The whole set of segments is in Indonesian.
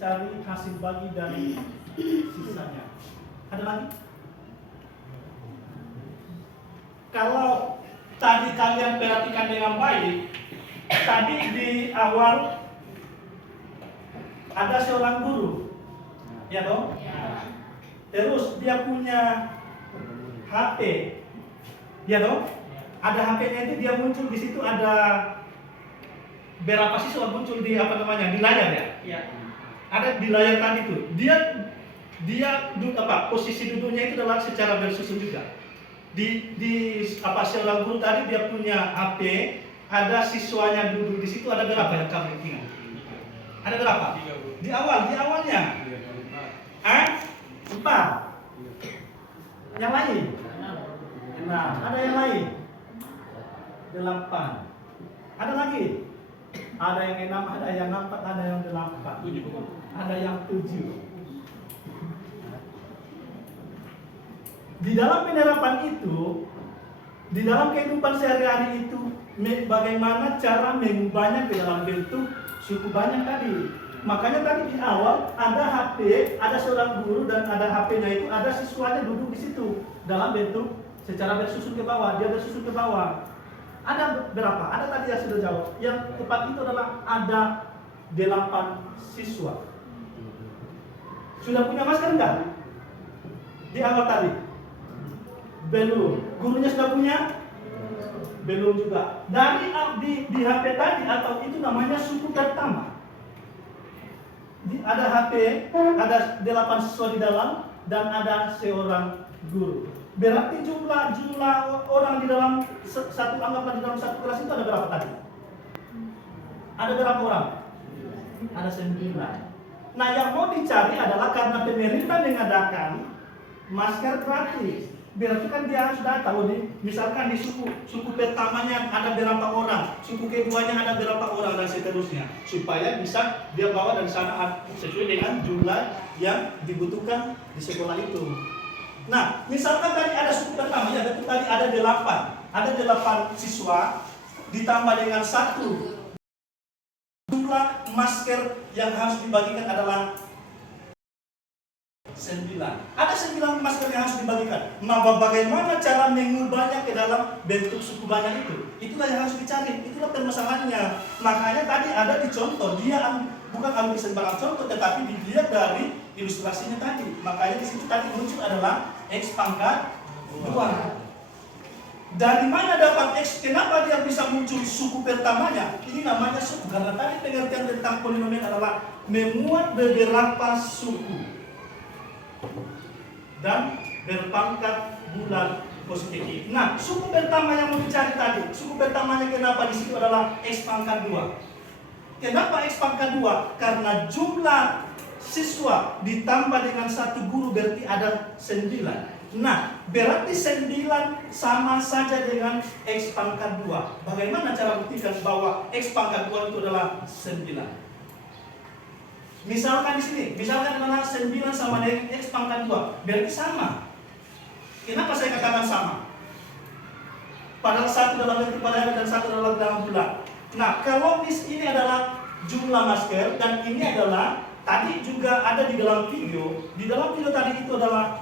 cari hasil bagi dari sisanya. Ada lagi? Kalau tadi kalian perhatikan dengan baik, tadi di awal ada seorang guru, ya toh? Ya. Terus dia punya HP, ya toh? Ada HP-nya itu dia muncul di situ ada berapa siswa muncul di apa namanya di layar ya? Ya. Ada di layar tadi itu. Dia posisi duduknya itu adalah secara bersusun juga. Di seorang guru tadi dia punya HP, ada siswanya duduk di situ, ada berapa yang kamu ingat? Ada berapa? Di awalnya. 4. Yang lain? 6. Ada yang lain? 8. Ada lagi? Ada yang 6, ada yang 4, ada yang 8. Ada yang 7. Di dalam penerapan itu, di dalam kehidupan sehari-hari itu, bagaimana cara mengubahnya ke dalam bentuk suku banyak tadi. Makanya tadi di awal ada HP, ada seorang guru dan ada HP-nya itu, ada siswanya duduk di situ dalam bentuk secara bersusun ke bawah, dia bersusun ke bawah. Ada berapa? Ada tadi yang sudah jawab. Yang tepat itu adalah ada 8 siswa. Sudah punya masker enggak? Di awal tadi? Belum. Gurunya sudah punya? Belum juga. Dari di HP tadi atau itu namanya suku pertama. Ada HP, ada 8 siswa di dalam dan ada seorang guru. Berarti jumlah orang di dalam anggaplah di dalam satu kelas itu ada berapa tadi? Ada berapa orang? Ada 9. Nah, yang mau dicari adalah karena pemerintah mengadakan masker gratis. Berarti kan dia harus data, misalkan di suku pertamanya ada berapa orang, suku keduanya ada berapa orang dan seterusnya, supaya bisa dia bawa dari sana sesuai dengan jumlah yang dibutuhkan di sekolah itu. Nah, misalkan tadi ada suku pertama, ya betul tadi ada 8 siswa ditambah dengan 1. Jumlah masker yang harus dibagikan adalah 9. Ada 9 masker yang harus dibagikan. Maka bagaimana cara mengubahnya ke dalam bentuk suku banyak itu? Itulah yang harus dicari. Itulah permasalahannya. Makanya tadi ada di contoh. Dia bukan ambil sembarang contoh, tetapi dilihat dari ilustrasinya tadi. Makanya di situ tadi muncul adalah X pangkat 2. Dari mana dapat X? Kenapa dia bisa muncul suku pertamanya? Ini namanya suku. Karena tadi pengertian tentang polinomial adalah memuat beberapa suku dan berpangkat bulan positif. Nah, suku pertama yang mau dicari tadi, suku pertamanya kenapa di situ adalah X pangkat 2. Kenapa X pangkat 2? Karena jumlah siswa ditambah dengan 1 guru berarti ada 9. Nah, berarti 9 sama saja dengan X pangkat 2. Bagaimana cara buktikan bahwa X pangkat 2 itu adalah 9? Misalkan di sini, misalkan adalah 9 sama dengan X pangkat 2, berarti sama. Kenapa saya katakan sama? Padahal 1 dalam bentuk padahal dan 1 dalam bulan. Nah, kalau ini adalah jumlah masker dan ini adalah tadi juga ada di dalam video. Di dalam video tadi itu adalah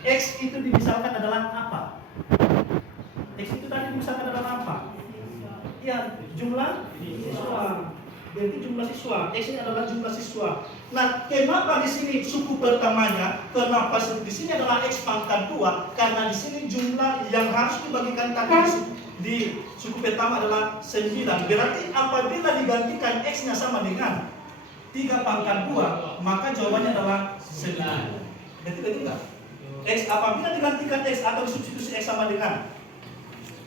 X itu dimisalkan adalah apa? X itu tadi dimisalkan adalah apa? Ya, jumlah siswa. Berarti jumlah siswa, X ini adalah jumlah siswa. Nah, kenapa di sini suku pertamanya? Kenapa di sini adalah X pangkat 2? Karena di sini jumlah yang harus dibagikan tadi di suku pertama adalah 9. Berarti apabila digantikan X-nya sama dengan 3 pangkat 2, maka jawabannya adalah 9. Betul enggak? X apabila digantikan X atau substitusi X sama dengan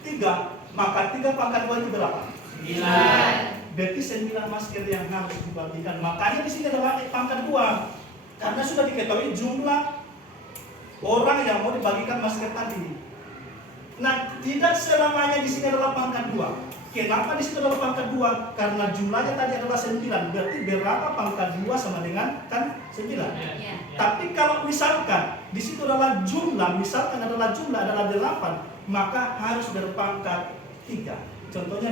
3, maka 3 pangkat 2 itu berapa? 9. Berarti 9 masker yang harus dibagikan. Makanya di sini adalah pangkat 2. Karena sudah diketahui jumlah orang yang mau dibagikan masker tadi. Nah, tidak selamanya di sini adalah pangkat 2. Kenapa di sini adalah pangkat 2? Karena jumlahnya tadi adalah 9. Berarti berapa pangkat 2 sama dengan kan 9. Ya. Tapi kalau misalkan di situ adalah jumlah, misalkan adalah jumlah adalah 8, maka harus berpangkat 3. Contohnya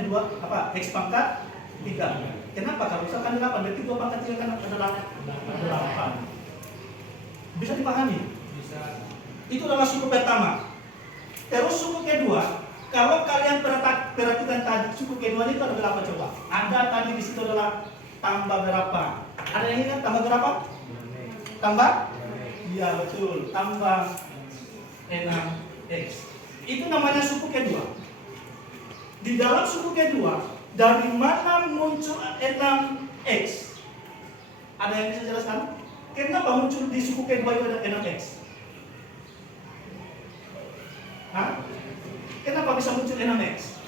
X pangkat 3. Kenapa? Kalau misalkan 8, berarti 2 pangkat 3 kan adalah 8. Bisa dipahami? Bisa. Itu adalah suku pertama. Terus suku kedua, kalau kalian perhatikan tadi, suku kedua itu ada berapa coba? Ada tadi di situ adalah tambah berapa? Ada yang ingat tambah berapa? Tambah? Iya betul, tambah 6x. Itu namanya suku kedua. Di dalam suku kedua, dari mana muncul 6x? Ada yang bisa jelaskan? Kenapa muncul di suku kedua itu ada 6x? Hah? Kenapa bisa muncul 6x?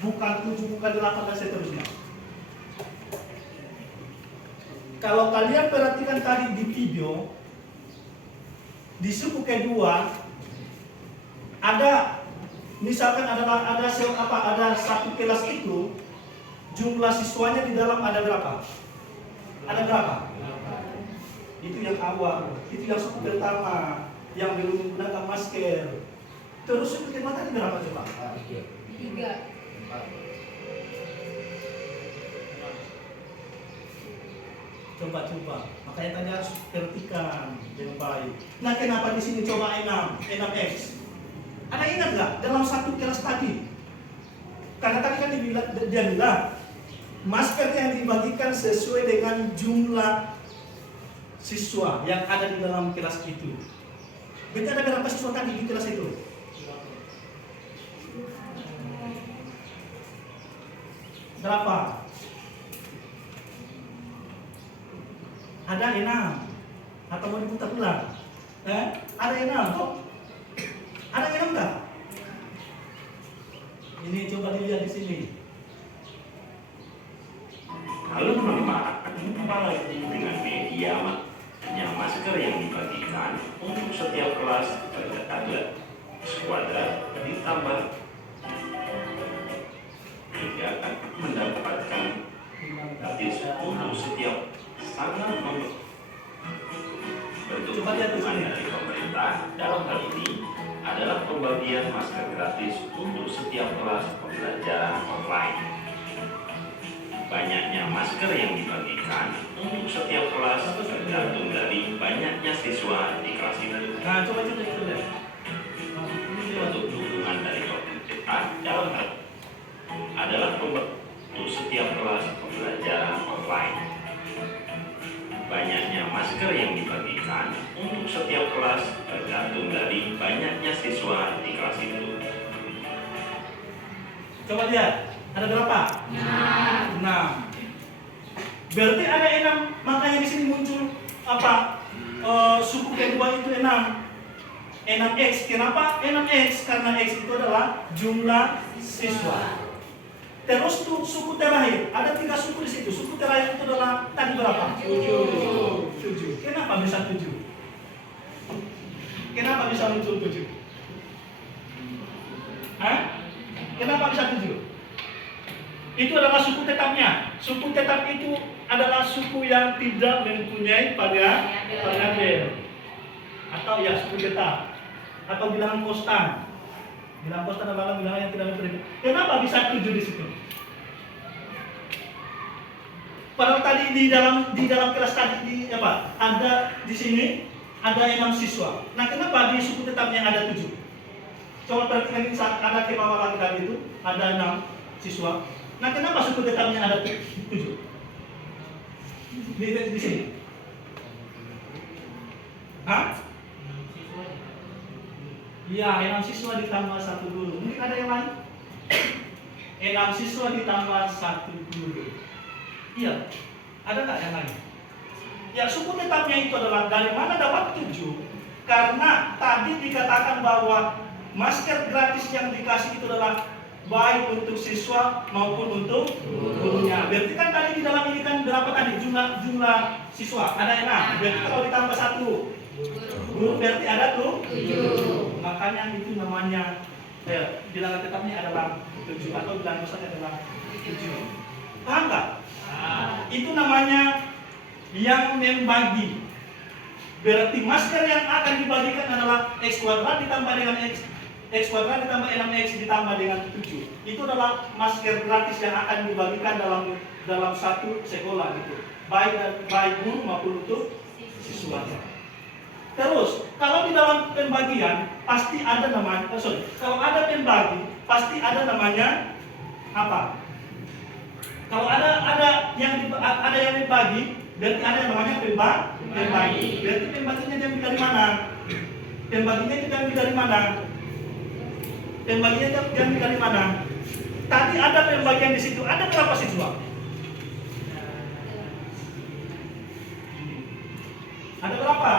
Bukan 7, bukan 8 dan seterusnya. Kalau kalian perhatikan tadi di video, di suku kedua ada, misalkan ada satu kelas itu, jumlah siswanya di dalam ada berapa? Ada berapa? Itu yang awal, itu yang suku pertama, yang belum menggunakan masker. Terus suku kedua tadi berapa coba? 3. Coba. Makanya tadi harus perhatikan dengan baik. Nah, kenapa di sini coba 6x? Ada ingat nggak dalam satu kelas tadi? Karena tadi kan dia bilang masker yang dibagikan sesuai dengan jumlah siswa yang ada di dalam kelas itu. Berarti ada berapa siswa tadi di kelas itu? Berapa? Ada 6. Atau mau diputar ulang? Ada 6 kok? Ada 6 enggak? Ini coba dilihat di sini. Lalu bagaimana dengan media masker yang dibagikan untuk setiap kelas ada skuadra ditambah hingga mendapatkan gratis untuk setiap sangat bentuk dukungan dari pemerintah dalam hal ini adalah pembagian masker gratis untuk setiap kelas pembelajaran online. Banyaknya masker yang dibagikan untuk setiap kelas tergantung dari banyaknya siswa di kelas itu. Nah, coba itu deh. Bentuk dukungan dari pemerintah dalam hal adalah untuk setiap kelas pembelajaran online. Banyaknya masker yang dibagikan untuk setiap kelas tergantung dari banyaknya siswa di kelas itu. Coba lihat, ada berapa? 6. Berarti ada 6, makanya di sini muncul apa? Suku kedua itu 6. 6x. Kenapa 6x? Karena x itu adalah jumlah siswa. Terus tuh suku terakhir, ada 3 suku di situ. Suku terakhir itu adalah tadi berapa? 7. Kenapa bisa 7? Kenapa bisa muncul 7? Hah? Kenapa bisa 7? Itu adalah suku tetapnya. Suku tetap itu adalah suku yang tidak mempunyai variabel. Atau ya suku tetap. Atau bilangan konstan. Bilangan konstan adalah bilangan yang tidak mempunyai. Kenapa bisa 7 di situ? Padahal tadi di dalam kelas tadi ada di sini ada 6 siswa. Nah, kenapa di suku tetapnya ada 7? Coba perhatikan ini saat ada kemawalan tadi itu ada 6 siswa. Nah, kenapa suku tetapnya ada 7? Di sini. Hah? Iya, 6 siswa ditambah 1 guru. Mungkin ada yang lain? 6 siswa ditambah 1 guru. Iya, ada nggak yang lain? Ya, suku tetapnya itu adalah dari mana dapat 7? Karena tadi dikatakan bahwa masker gratis yang dikasih itu adalah baik untuk siswa maupun untuk gurunya. Berarti kan tadi di dalam ini kan berapa tadi jumlah siswa? Ada 6. Berarti kalau ditambah 1 guru berarti ada tuh 7. Makanya itu namanya bilangan tetapnya adalah 7 atau bilangan kosongnya adalah 7. Paham nggak? Itu namanya yang membagi. Berarti masker yang akan dibagikan adalah X kuadrat ditambah dengan X X kuadrat ditambah 6X ditambah dengan 7. Itu adalah masker gratis yang akan dibagikan dalam satu sekolah gitu. Baik guru maupun untuk siswanya. Terus, kalau di dalam pembagian pasti ada namanya, kalau ada pembagi pasti ada namanya apa? Kalau ada yang dibagi, berarti ada yang namanya pembagi. Berarti pembaginya diambil dari mana? Pembaginya diambil dari mana? Pembaginya diambil dari mana? Tadi ada pembagian di situ. Ada berapa siswa? Ada berapa?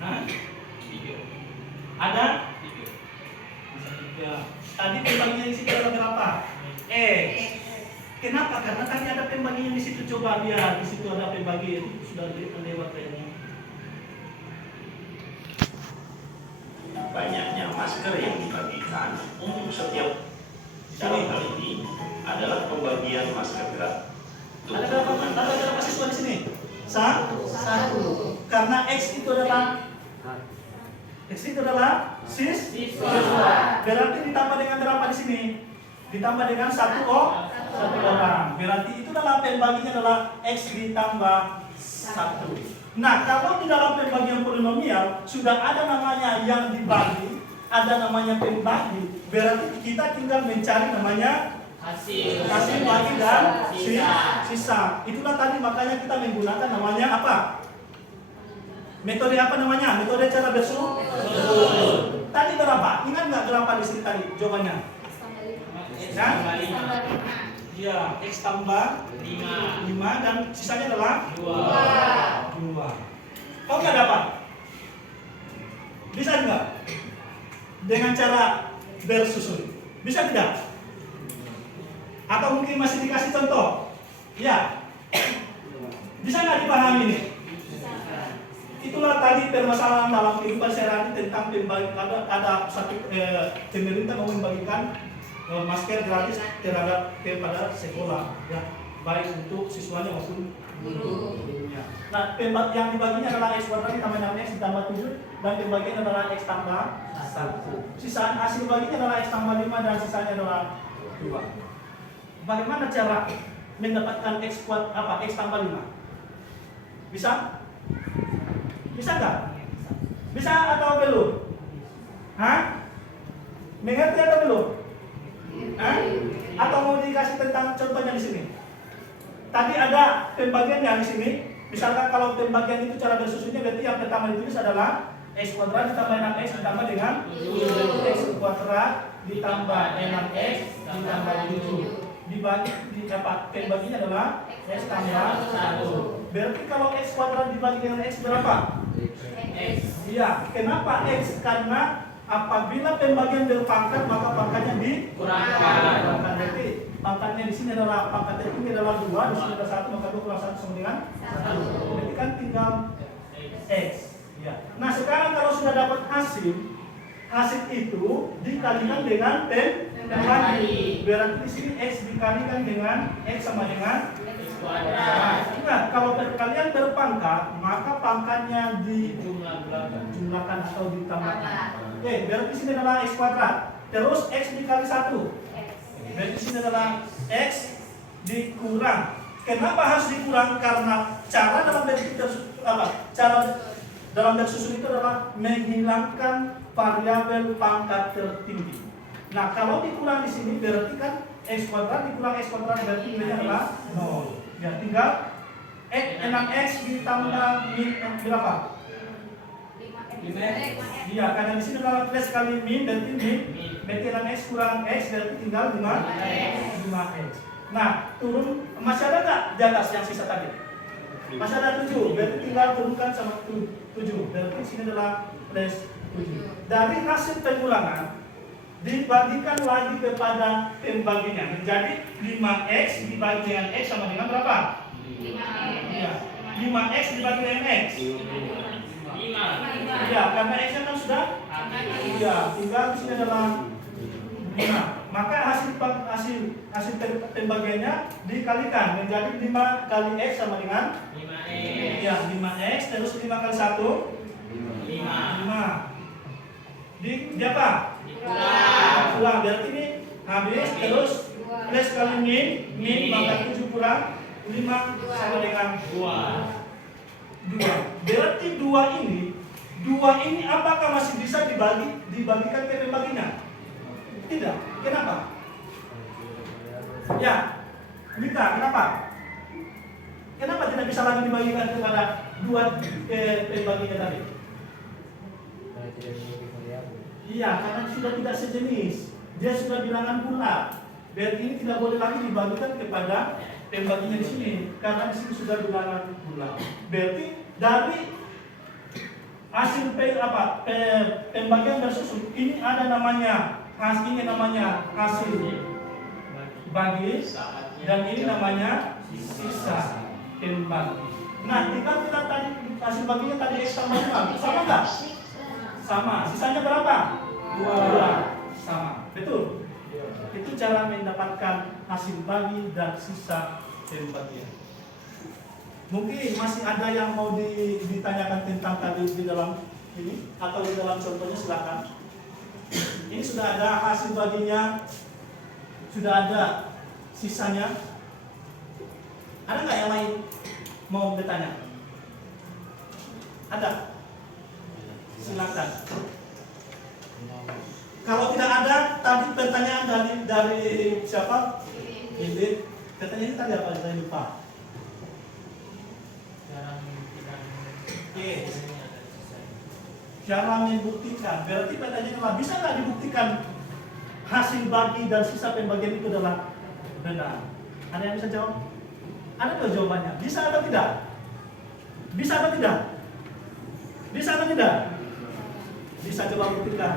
Hah? Ada? Ya. Tadi pembagian di situ ada berapa? Kenapa? Karena tadi ada pembagian di situ. Coba lihat di situ ada pembagian, itu sudah lewat kayaknya. Banyaknya masker yang dibagikan untuk setiap dalam hal ini adalah pembagian masker gratis. Ada berapa siswa di sini? Satu. Karena X itu adalah siswa. Berarti ditambah dengan berapa di sini? Ditambah dengan satu orang. Berarti itu adalah pembaginya adalah X ditambah 1. Nah, kalau di dalam pembagian polinomial sudah ada namanya yang dibagi, ada namanya pembagi, berarti kita tinggal mencari namanya hasil bagi dan sisa. Itulah tadi makanya kita menggunakan namanya apa? Metode apa namanya? Metode cara bersusun. Tadi berapa? Ingat nggak berapa di sini tadi jawabannya? Ya, X tambah 5 dan sisanya adalah 2. Kau nggak dapat? Bisa nggak? Dengan cara bersusun. Bisa tidak? Atau mungkin masih dikasih contoh? Ya. Bisa nggak dipahami ini? Itulah tadi permasalahan dalam kehidupan sehari-hari tentang ada satu pemerintah mau membagikan masker gratis kepada sekolah, ya, baik untuk siswanya maupun gurunya. Nah, yang dibaginya adalah X kuadrat ditambah 6X ditambah 7 dan pembagian adalah X tambah 1. Sisaan hasil baginya adalah X tambah 5 dan sisanya adalah 2. Bagaimana cara mendapatkan X tambah 5? Bisa? Bisa nggak? Bisa atau belum? Hah? Mengerti atau belum? Hah? Atau mau dikasih tentang contohnya di sini? Tadi ada pembagian yang di sini. Misalkan kalau pembagian itu cara bersusunnya berarti yang pertama ditulis adalah X kuadrat ditambah 6X ditambah dengan 7. X kuadrat ditambah 6X ditambah 7. Pembaginya adalah X tambah 1. Berarti kalau X kuadrat dibagi dengan X berapa? X. Iya, kenapa X? Karena apabila pembagian berpangkat maka pangkatnya dikurangkan. Berarti pangkatnya di sini adalah pangkat tertinggi adalah 2, di sini ada 1, maka 2 kurang 1 sama dengan 1. Berarti kan tinggal X. Ya. Nah, sekarang kalau sudah dapat hasil itu dikalikan dengan pembagi. Berarti di sini X dikalikan dengan X sama dengan X kuadrat. Ingat, kalau kalian berpangkat, maka pangkatnya dijumlahkan atau ditambahkan. Oke, berarti di sini adalah X kuadrat. Terus X dikali 1. Berarti di sini adalah X dikurang. Kenapa harus dikurang? Karena cara dalam bersusun itu adalah menghilangkan variabel pangkat tertinggi. Nah, kalau dikurang di sini berarti kan X kuadrat dikurang X kuadrat berarti nilainya adalah 0. Ya, tinggal 6X ditambah berapa? 5X. Iya, karena di sini adalah plus kali min berarti min. Berarti 6X kurang X berarti tinggal 5X. Nah, turun masih ada nggak di atas yang sisa tadi? Masih ada 7, berarti tinggal turunkan sama 7. Berarti di sini adalah plus 7. Dari hasil pengulangan dibagikan lagi kepada pembaginya menjadi 5X dibagi dengan X sama dengan berapa? 5X. Iya. 5X dibagi dengan X. 5. Iya, karena X-nya kan sudah? Iya, tinggal di sini adalah 5. Maka hasil hasil pembagiannya dikalikan menjadi 5 kali X sama dengan 5X. ya 5X terus 5 kali 1 5. Di apa? Kurang. Berarti ini habis terus plus kali min maka 7 kurang 5 sama dengan 2. Berarti 2 ini apakah masih bisa dibagikan ke pembaginya? Tidak. Kenapa? Ya, Mika, kenapa? Kenapa tidak bisa lagi dibagikan kepada 2 pembaginya tadi? Iya, karena sudah tidak sejenis. Dia sudah bilangan bulat. Berarti ini tidak boleh lagi dibagikan kepada pembaginya di sini, karena di sini sudah bilangan bulat. Berarti dari hasil pembagian tersusun ini ada namanya hasil bagi dan ini namanya sisa pembagi. Nah, jika kita tadi hasil baginya tadi X tambah 5, sama nggak? Sama. Sisanya berapa? 2. Sama. Betul? Itu cara mendapatkan hasil bagi dan sisa pembagian. Mungkin masih ada yang mau ditanyakan tentang tadi di dalam ini atau di dalam contohnya, silakan. Ini sudah ada hasil baginya, sudah ada sisanya. Ada nggak yang lain mau bertanya? Ada? Silakan. Kalau tidak ada, tadi pertanyaan dari siapa? Ini pertanyaan tadi apa? Saya lupa. Cara membuktikan, berarti pertanyaannya adalah bisa nggak dibuktikan hasil bagi dan sisa pembagian itu adalah benar? Ada yang bisa jawab? Ada nggak jawabannya? Bisa atau tidak? Bisa atau tidak? Bisa atau tidak? Bisa, coba buktikan.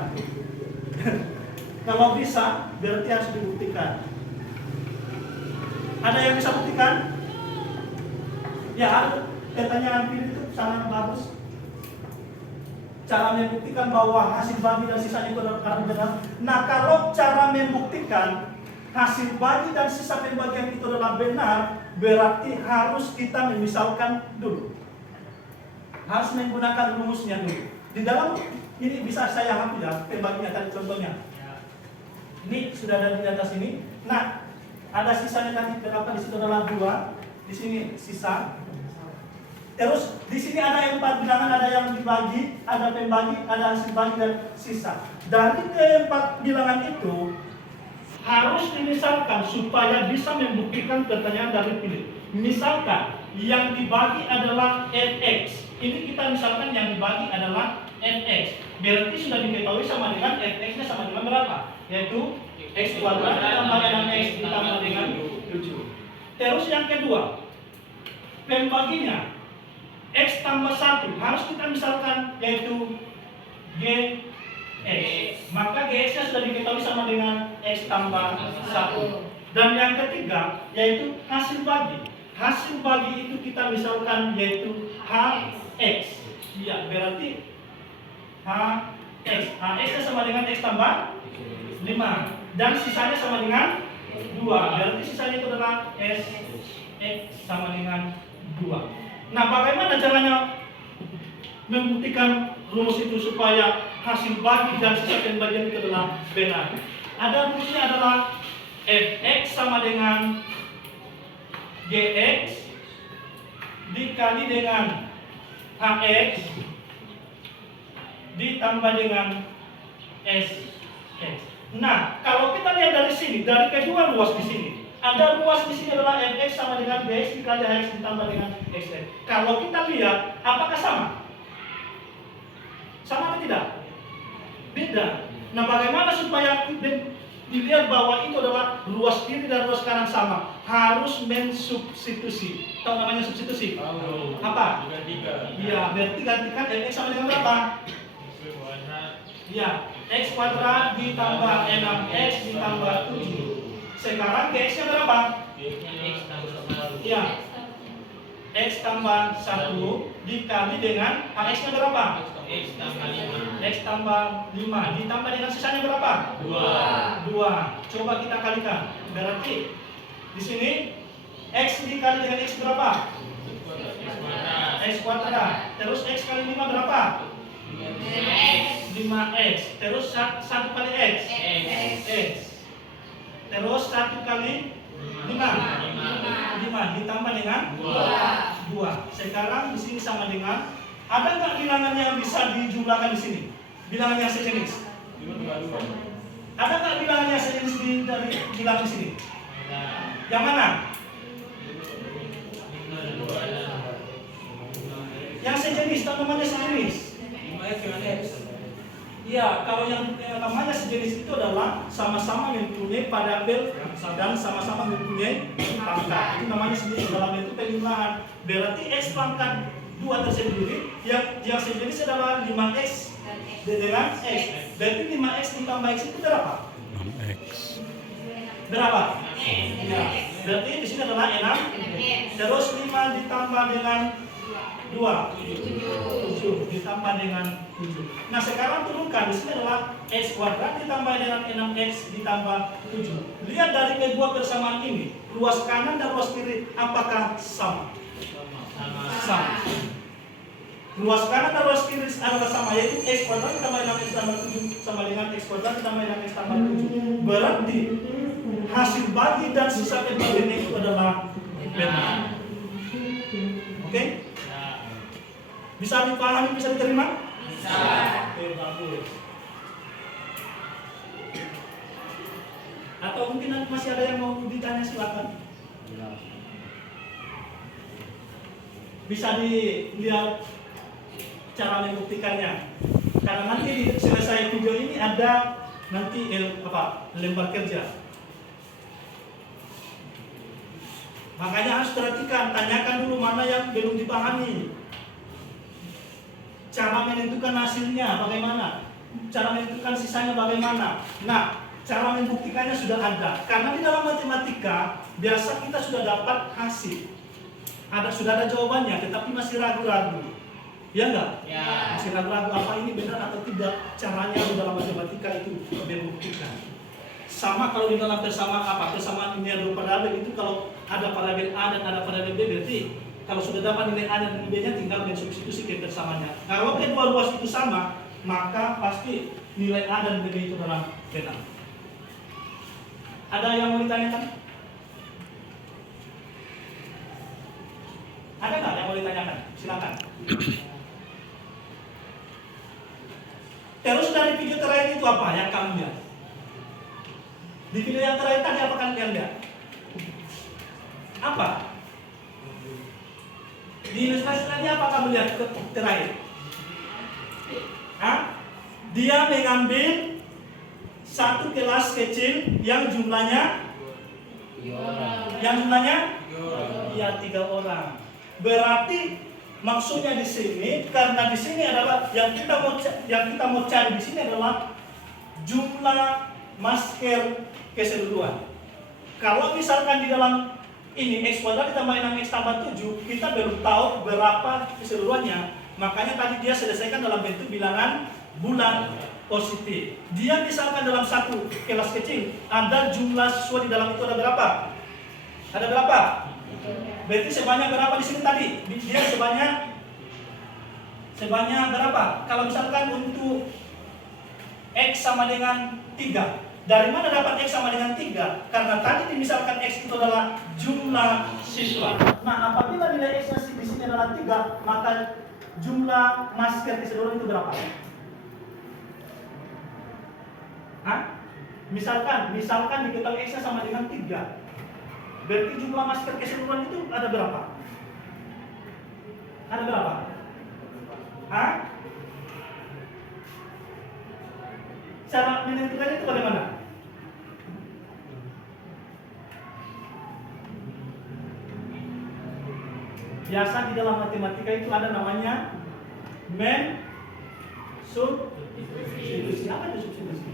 Kalau bisa, berarti harus dibuktikan. Ada yang bisa buktikan? Ya, pertanyaan pilih itu sangat bagus. Cara membuktikan bahwa hasil bagi dan sisanya itu adalah benar. Nah, kalau cara membuktikan hasil bagi dan sisa pembagian itu adalah benar, berarti harus kita memisalkan dulu. Harus menggunakan rumusnya dulu. Di dalam ini bisa saya hapus ya, pembaginya tadi contohnya. Ini sudah ada di atas ini. Nah, ada sisanya tadi berapa? Di situ adalah 2. Di sini sisa. Terus di sini ada 4 bilangan, ada yang dibagi, ada pembagi, ada hasil bagi dan sisa. Dari ke-4 bilangan itu harus dimisalkan supaya bisa membuktikan pertanyaan dari pilih. Misalkan yang dibagi adalah fx. Ini kita misalkan yang dibagi adalah fx. Berarti sudah diketahui sama dengan fx-nya sama dengan berapa? Yaitu x kuadrat ditambah 6x ditambah dengan 7. Terus yang kedua, pembaginya X tambah 1 harus kita misalkan yaitu GX. Maka GX-nya sudah diketahui sama dengan X tambah 1. Dan yang ketiga yaitu hasil bagi. Hasil bagi itu kita misalkan yaitu HX. Ya, berarti HX. HX-nya sama dengan X tambah 5. Dan sisanya sama dengan 2. Berarti sisanya itu adalah SX sama dengan 2. Nah, bagaimana caranya membuktikan rumus itu supaya hasil bagi dan sisa pembagian itu adalah benar? Ada rumusnya adalah fx sama dengan gx dikali dengan hx ditambah dengan sx. Nah, kalau kita lihat dari sini, dari kedua ruas di sini, ada ruas di sini adalah fx sama dengan gx dikali hx ditambah dengan xx. Kalau kita lihat, apakah sama? Sama atau tidak? Beda. Nah, bagaimana supaya dilihat bahwa itu adalah ruas kiri dan ruas kanan sama? Harus mensubstitusi. Tahu namanya substitusi? Apa? Iya, berarti gantikan fx sama dengan berapa? Iya, x kuadrat ditambah 6x ditambah 7. Sekarang GX-nya berapa? X tambah 1. Iya. X tambah 1 dikali dengan AX nya berapa? X tambah 5. X tambah 5 ditambah dengan sisanya berapa? 2. Coba kita kalikan. Berarti di sini X dikali dengan X berapa? X kuadrat. Terus X kali 5 berapa? 5X. Terus 1 kali X? X. Terus 1 kali 5 ditambah dengan 2. Sekarang di sini sama dengan, ada nggak bilangan yang bisa dijumlahkan di sini? Bilangan yang sejenis. Ada nggak bilangan yang sejenis dari bilangan di sini? Yang mana? Yang sejenis, namanya sejenis. Iya, kalau yang namanya sejenis itu adalah sama-sama mempunyai variabel dan sama-sama mempunyai pangkat. Itu namanya sejenis dalam bentuk penjumlahan. Berarti X pangkat 2 tersendiri yang sejenis adalah 5X dengan X. Berarti 5X ditambah X itu berapa? 6X. Berapa? Ya. Berarti di sini adalah 6. Terus 5 ditambah dengan 2, 7 ditambah dengan 7. Nah sekarang turunkan, di sini adalah X kuadrat ditambah dengan 6X ditambah 7. Lihat dari kedua persamaan ini, ruas kanan dan ruas kiri apakah sama? Sama. Ruas kanan dan ruas kiri adalah sama, yaitu X kuadrat ditambah 6X tambah 7 sama dengan X kuadrat ditambah 6X tambah 7. Berarti hasil bagi dan sisa pembagian itu adalah benar. Oke? Bisa dipahami, bisa diterima? Bisa. Oke, bagus. Atau mungkin masih ada yang mau ditanya, silakan. Bisa dilihat cara membuktikannya. Karena nanti di selesai video ini ada nanti lembar kerja. Makanya harus perhatikan, tanyakan dulu mana yang belum dipahami. Cara menentukan hasilnya bagaimana? Cara menentukan sisanya bagaimana? Nah, cara membuktikannya sudah ada. Karena di dalam matematika biasa kita sudah dapat hasil. Sudah ada jawabannya, tetapi masih ragu-ragu. Ya enggak? Ya. Masih ragu-ragu apa ini benar atau tidak. Caranya di dalam matematika itu membuktikan. Sama kalau di dalam persamaan linear dua variabel itu, kalau ada variabel A dan ada variabel B, berarti kalau sudah dapat nilai A dan nilai B-nya tinggal mensubstitusi ke persamaannya. Kalau kedua ruas itu sama, maka pasti nilai A dan nilai B itu adalah benar. Ada yang mau ditanyakan? Ada nggak yang mau ditanyakan? Silakan. Terus dari video terakhir itu apa yang kamu lihat? Di video yang terakhir tadi apa kalian lihat? Apa? Di ilustrasi tadi apa kamu lihat terakhir? Dia mengambil satu kelas kecil yang jumlahnya 3 orang. Berarti maksudnya di sini, karena di sini adalah yang kita mau cari di sini adalah jumlah masker keseluruhan. Kalau misalkan di dalam ini X kuadrat ditambah 6X tambah 7, kita belum tahu berapa keseluruhannya. Makanya tadi dia selesaikan dalam bentuk bilangan bulan positif. Dia misalkan dalam satu kelas kecil ada jumlah siswa di dalam itu ada berapa? Ada berapa? Berarti sebanyak berapa di sini tadi? Dia sebanyak berapa? Kalau misalkan untuk X sama dengan 3. Dari mana dapat X sama dengan 3? Karena tadi misalkan X itu adalah jumlah siswa. Nah, apabila nilai X di sini adalah 3, maka jumlah masker keseluruhan itu berapa? Misalkan diketahui X-nya sama dengan 3. Berarti jumlah masker keseluruhan itu ada berapa? Ada berapa? Cara menentukannya itu bagaimana? Biasa di dalam matematika itu ada namanya substitusi. Apa itu substitusi?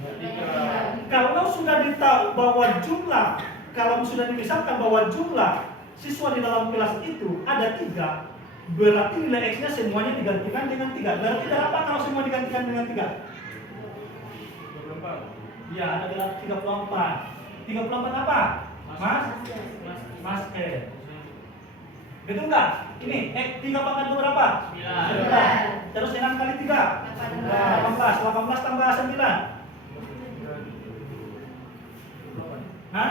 Kalau sudah ditahu bahwa jumlah, kalau sudah dimisalkan bahwa jumlah siswa di dalam kelas itu ada 3, berarti nilai X-nya semuanya digantikan dengan 3. Berarti berapa kalau semua digantikan dengan 3? 24. Ya, ada 34. 34 apa? Masker. Betul nggak? Ini, 3 pangkat 2 berapa? 9. Terus 6 kali 3? 18. 18 tambah 9. Hah?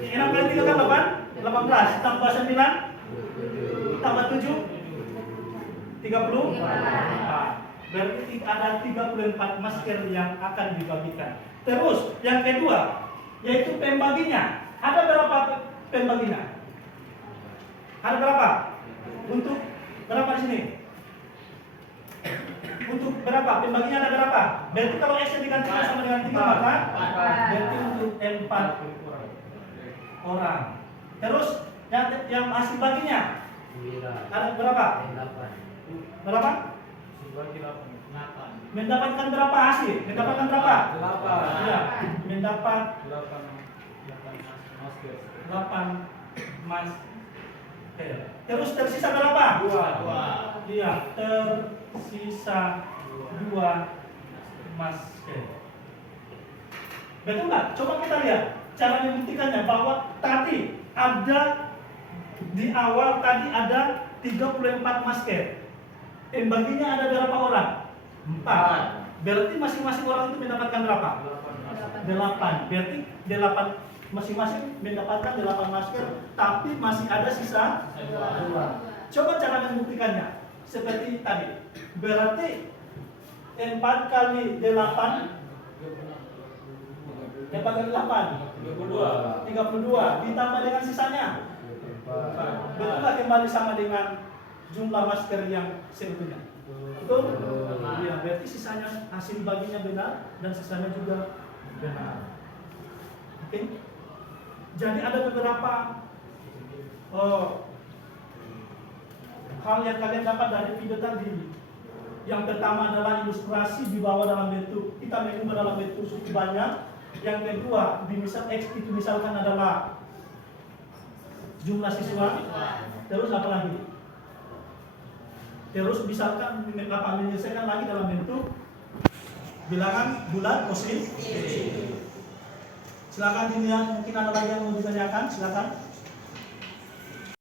6 kali 3 kan 8? 18. Tambah 9? Tambah 7? 34. Berarti ada 34 masker yang akan dibagikan. Terus, yang kedua, yaitu pembaginya. Ada berapa pembaginya? Ada berapa? Untuk berapa di sini? Untuk berapa? Pembaginya ada berapa? Berarti kalau X digantikan sama dengan 3 maka berarti untuk 4 orang. Terus yang hasil baginya ada berapa? Berapa? Mendapatkan berapa hasil? Mendapatkan berapa? 8. Ya, mendapat 8 masker. Terus tersisa berapa? 2. Iya, tersisa 2 masker. Betul nggak? Coba kita lihat cara membuktikannya bahwa tadi ada di awal tadi ada 34 masker. Pembaginya ada berapa orang? 4. Berarti masing-masing orang itu mendapatkan berapa? 8. Berarti 8 masing-masing mendapatkan 8 masker, tapi masih ada sisa 2. Coba cara membuktikannya seperti tadi. Berarti 4 kali 8 32 ditambah dengan sisanya. Betul nggak kembali sama dengan jumlah masker yang sebetulnya? Betul? Iya, berarti sisanya hasil baginya benar dan sisanya juga benar. Oke? Jadi ada beberapa hal yang kalian dapat dari video tadi. Yang pertama adalah ilustrasi dibawa dalam bentuk, kita mengubah dalam bentuk cukup banyak. Yang kedua, di misal X itu misalkan adalah jumlah siswa. Terus apa lagi? Terus misalkan menyelesaikan lagi dalam bentuk bilangan bulat positif. Silakan dilihat, mungkin ada lagi yang mau ditanyakan, silakan.